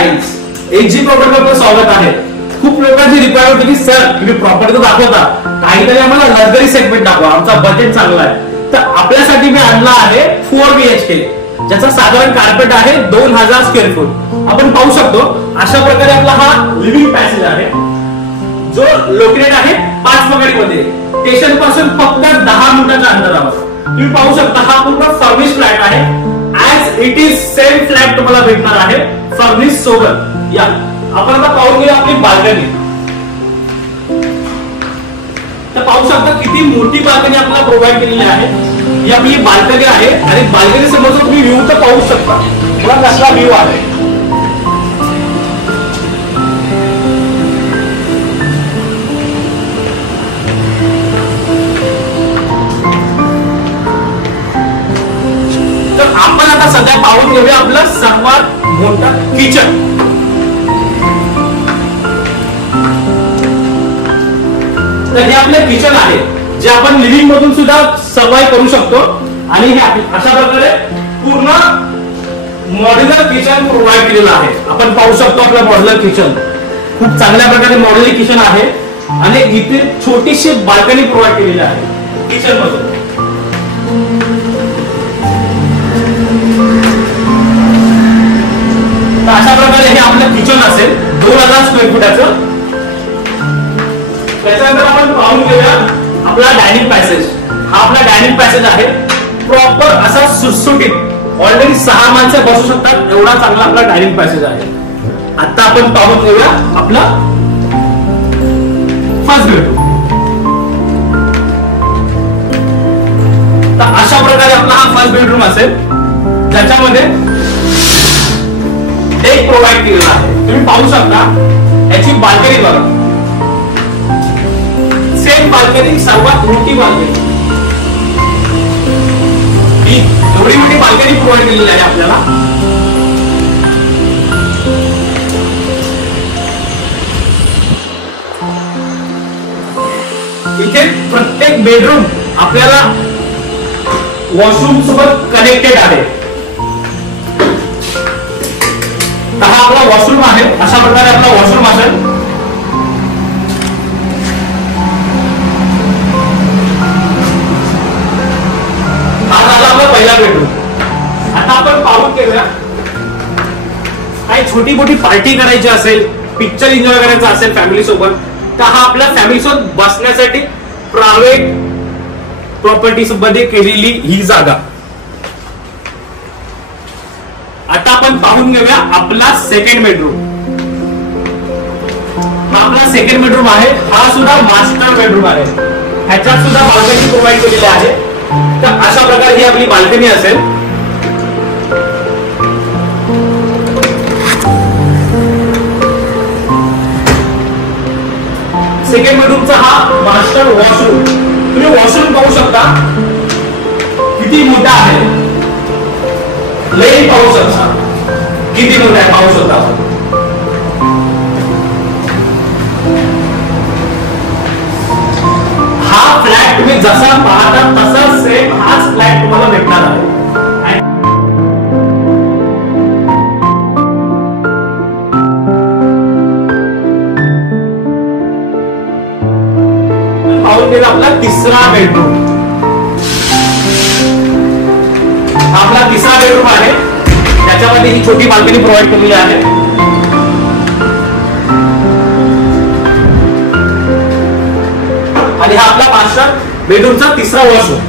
Tiles ag property आपलं स्वागत आहे. खूप लोकांची रिक्वायरमेंट होती की सर तुम्ही प्रॉपर्टी तर दाखवता, काहीतरी आम्हाला लक्झरी सेगमेंट दाखवा, आमचा बजेट चांगला आहे. तर आपल्यासाठी मी आणला आहे 4 BHK, ज्याचा साधारण कार्पेट आहे 2000 स्क्वेअर फूट. आपण पाहू शकतो अशा प्रकारे आपला हा लिव्हिंग पॅसेज आहे, जो लोकेटेड आहे 5 मध्ये. स्टेशन पासून फक्त 10 मिनिटाच्या अंतरावर. तुम्ही पाहू शकता हा पूर्ण फर्निश फ्लॅट आहे. As it is same flat तुम्हाला भेटणार आहे फर्निश सोबत. या आपण आता पाहून घेऊया आपली बाल्कनी. तर पाहू शकता किती मोठी बाल्कनी आपल्याला प्रोव्हाइड केलेली आहे. ही आपली बाल्कनी आहे आणि बाल्कनी समोर तुम्ही व्ह्यू तर पाहू शकता, बघा कसला व्ह्यू आहे. तर आपण आता सध्या पाहून घेऊया आपलं सर्वात मोठा किचन. तर हे आपले किचन आहे, जे आपण लिव्हिंग मधून सुद्धा सर्वाइव्ह करू शकतो. आणि हे अशा प्रकारे पूर्ण मॉड्युलर किचन प्रोव्हाइड केलेलं आहे. आपण पाहू शकतो आपलं मॉड्युलर किचन खूप चांगल्या प्रकारे मॉड्युलर किचन आहे. आणि इथे छोटीशी बाल्कनी प्रोव्हाइड केलेली आहे किचन मधून. तर अशा प्रकारे हे आपलं किचन असेल 2000 स्क्वेअर फुटाचं. त्याच्यानंतर आपण पाहून घेऊया आपला डायनिंग पॅसेज. हा आपला डायनिंग पॅसेज आहे, प्रॉपर असा सुटसुटीत. ऑलरेडी 6 माणसं बसू शकतात एवढा चांगला आपला डायनिंग पॅसेज आहे. आता आपण पाहून घेऊया आपला फर्स्ट बेडरूम. तर अशा प्रकारे आपला हा फर्स्ट बेडरूम असेल, ज्याच्यामध्ये एक प्रोव्हाइड केलेला आहे. तुम्ही पाहू शकता याची बाल्कनी बघा, सेम बाल्कनी, सर्वात मोठी बाल्कनी. एवढी मोठी बाल्कनी प्रोव्हाइड केलेली आहे आपल्याला. इथे प्रत्येक बेडरूम आपल्याला वॉशरूम सोबत कनेक्टेड आहे. हा आपला वॉशरूम आहे. अशा प्रकारे आपला वॉशरूम असेल. पहिला बेडरूम. आता आपण पाहून घेऊया काही छोटी मोठी पार्टी करायची असेल, पिक्चर एन्जॉय करायचा असेल फॅमिली सोबत, तर हा आपल्या फॅमिली सोबत बसण्यासाठी प्रायव्हेट प्रॉपर्टी मध्ये केलेली ही जागा. आता आपण पाहून घेऊया आपला सेकंड बेडरूम. हा आपला सेकंड बेडरूम आहे. हा सुद्धा मास्टर बेडरूम आहे. ह्याच्यात सुद्धा बाल्कनी प्रोव्हाइड केलेली आहे. तर अशा प्रकारे ही आपली बाल्कनी असेल. सेकंड बेडरूमचा हा मास्टर वॉशरूम. तुम्ही वॉशरूम पाहू शकता किती मोठा आहे. लई पाहू शकता किती मोठा आहे, पाहू शकता. हा फ्लॅट तुम्ही जसा पाहता तसा सेम हाच फ्लॅट तुम्हाला भेटणार आहे. पाहून घेऊया आपला तिसरा बेडरूम. हा आपला तिसरा बेडरूम आहे, त्याच्यामध्ये ही छोटी बाल्कनी प्रोव्हाइड केलेली आहे. आणि हा आपला मास्टर बेडरूमचा तिसरा वॉशरूम.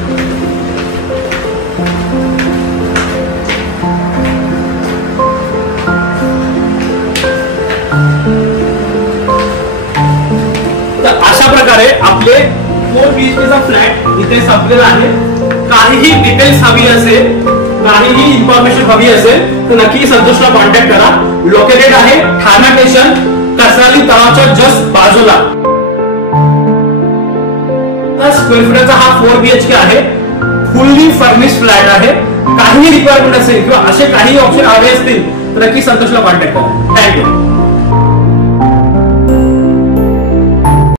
तर अशा प्रकारे आपले 4 BHK चा फ्लॅट इथे संपलेला आहे. काहीही डिटेल्स हवी असेल, काहीही इन्फॉर्मेशन हवी असेल तर नक्की संतोषला कॉन्टॅक्ट करा. लोकेटेड आहे ठाणा स्टेशन, कसराली तलावाच्या जस्ट बाजूला. स्क्वेअर फुटाचा हा 4 BHK आहे. फुल्ली फर्निश फ्लॅट आहे. काही रिक्वायरमेंट असेल किंवा असे काही ऑप्शन हवे असतील तर नक्की संतोषला कॉन्टॅक्ट करा. थँक्यू.